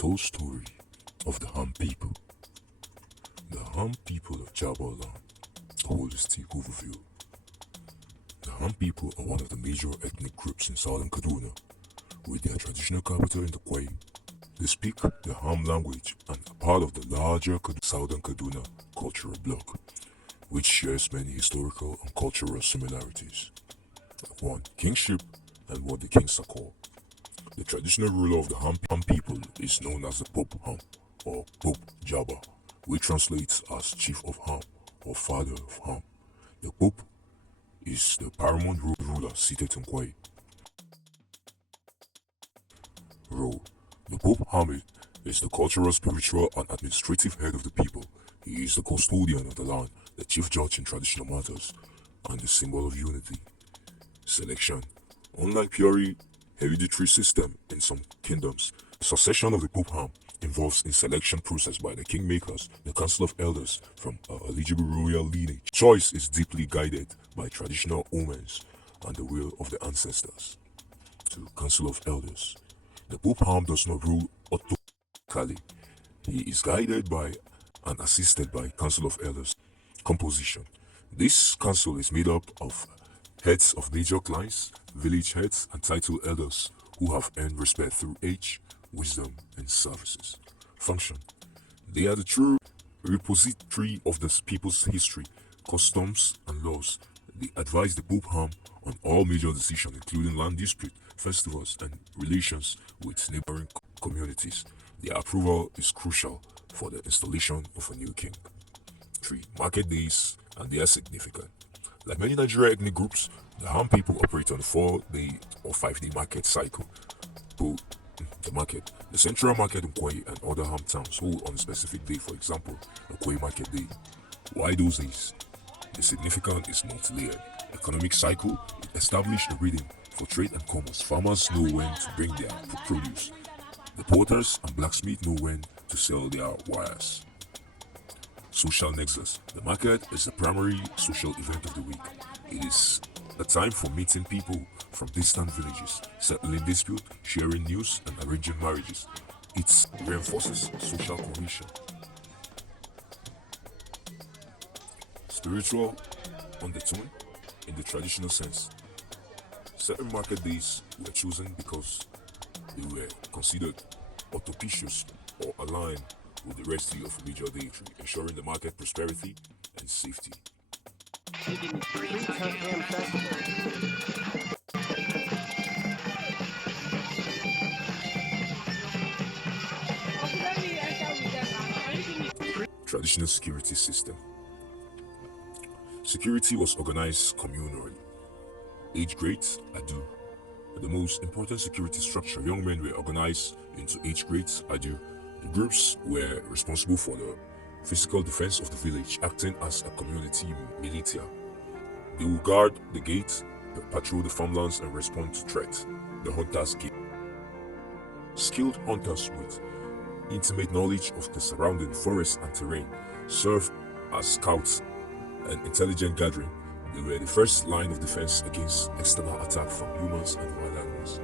untold story of the Han people. The Han people of Jaba land, a holistic overview. The Han people are one of the major ethnic groups in southern Kaduna, with their traditional capital in the Kwoi. They speak the Han language and are part of the larger southern Kaduna cultural bloc, which shares many historical and cultural similarities. Like one, kingship and what the kings are called. The traditional ruler of the Han people is known as the Pope Han or Pope Jaba, which translates as Chief of Ham or Father of Ham. The Pope is the paramount ruler seated in Kwoi. Role. The Pope Hamid is the cultural, spiritual, and administrative head of the people. He is the custodian of the land, the chief judge in traditional matters, and the symbol of unity. Selection. Unlike purely hereditary system in some kingdoms, succession of the Pope Ham involves in selection process by the kingmakers, the council of elders from eligible royal lineage. Choice is deeply guided by traditional omens and the will of the ancestors. To council of elders. The Pope Ham does not rule autocratically. He is guided by and assisted by council of elders. Composition. This council is made up of heads of major clans, village heads, and title elders who have earned respect through age, wisdom, and services. Function. They are the true repository of the people's history, customs, and laws. They advise the Pope Ham on all major decisions, including land dispute, festivals, and relations with neighboring communities. Their approval is crucial for the installation of a new king. 3. Market days, and they are significant. Like many Nigerian ethnic groups, the Han people operate on a 4-day or 5-day market cycle. The market. The central market in Kwoi and other Ham towns hold on a specific day, for example, the Kwoi market day. Why those days? The significance is multi-layered. Economic cycle, it established a rhythm for trade and commerce. Farmers know when to bring their produce. The porters and blacksmiths know when to sell their wires. Social nexus. The market is the primary social event of the week. It is a time for meeting people from distant villages, settling disputes, sharing news, and arranging marriages. It reinforces social cohesion. Spiritual undertone in the traditional sense. Certain market days were chosen because they were considered auspicious or aligned with the rest of major deity, ensuring the market prosperity and safety. Traditional security system. Security was organized communally. Age grades, Adu. The most important security structure, young men were organized into age grades, Adu. The groups were responsible for the physical defense of the village, acting as a community militia. They will guard the gate, patrol the farmlands, and respond to threats. The hunters gate. Skilled hunters with intimate knowledge of the surrounding forest and terrain serve as scouts and intelligent gathering. They were the first line of defense against external attack from humans and wild animals.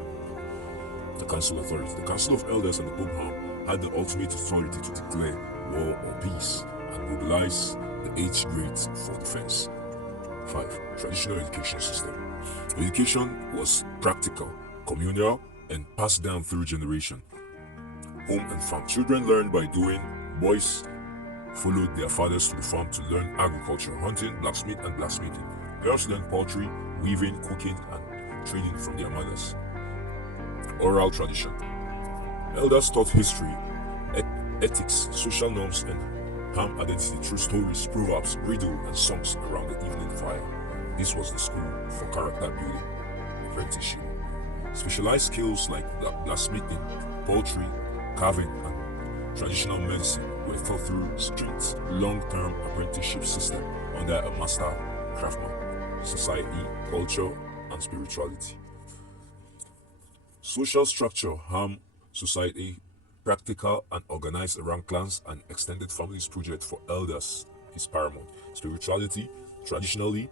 The council authority. The council of elders and the Pope Ham had the ultimate authority to declare war or peace and mobilize the age grades for defense. 5. Traditional education system. Education was practical, communal, and passed down through generation. Home and farm. Children learned by doing. Boys followed their fathers to the farm to learn agriculture, hunting, blacksmith, and blacksmithing. Girls learned poultry, weaving, cooking, and trading from their mothers. Oral tradition. Elders taught history, ethics, social norms, and Ham identity through stories, proverbs, riddle, and songs around the evening fire. This was the school for character building, apprenticeship. Specialized skills like blacksmithing, poultry, carving, and traditional medicine were taught through strict, long-term apprenticeship system under a master craftsman. Society, culture, and spirituality. Social structure, Ham society, practical and organized around clans and extended families. Project for elders is paramount. Spirituality, traditionally,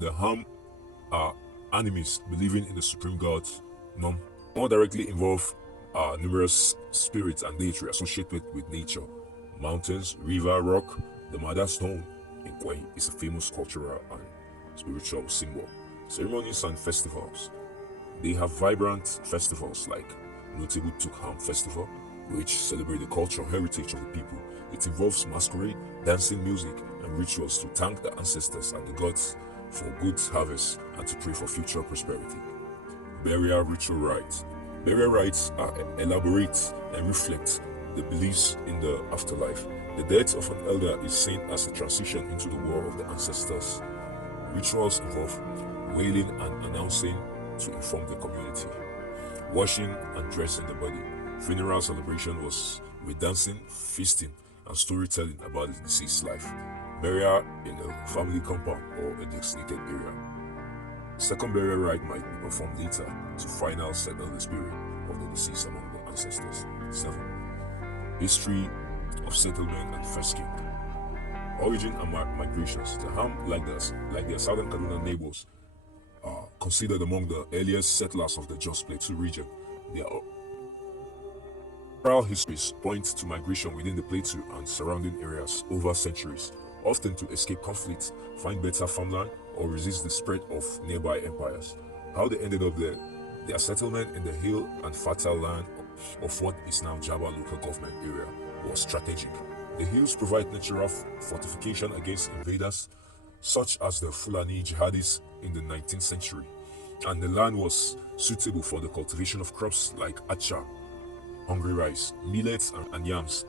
the Ham are animists believing in the supreme gods. More directly involved numerous spirits and deities associated with nature. Mountains, river, rock, the Mada Stone in Kwoi is a famous cultural and spiritual symbol. Ceremonies and festivals. They have vibrant festivals like notable Tukham Festival, which celebrate the cultural heritage of the people. It involves masquerade, dancing, music, and rituals to thank the ancestors and the gods for good harvest and to pray for future prosperity. Burial ritual rites. Burial rites are elaborate and reflect the beliefs in the afterlife. The death of an elder is seen as a transition into the world of the ancestors. Rituals involve wailing and announcing to inform the community. Washing and dressing the body. Funeral celebration was with dancing, feasting, and storytelling about the deceased's life. Burial in a family compound or a designated area. Second burial rite might be performed later to final settle the spirit of the deceased among the ancestors. 7. History of settlement and first king. Origin and migrations. The Ham, like their southern Kaduna neighbors, are considered among the earliest settlers of the Jos Plateau region. Their oral histories point to migration within the plateau and surrounding areas over centuries, often to escape conflict, find better farmland, or resist the spread of nearby empires. How they ended up there. Their settlement in the hill and fertile land of what is now Jaba local government area was strategic. The hills provide natural fortification against invaders, such as the Fulani jihadis in the 19th century, and the land was suitable for the cultivation of crops like acha, hungry rice, millets, and yams.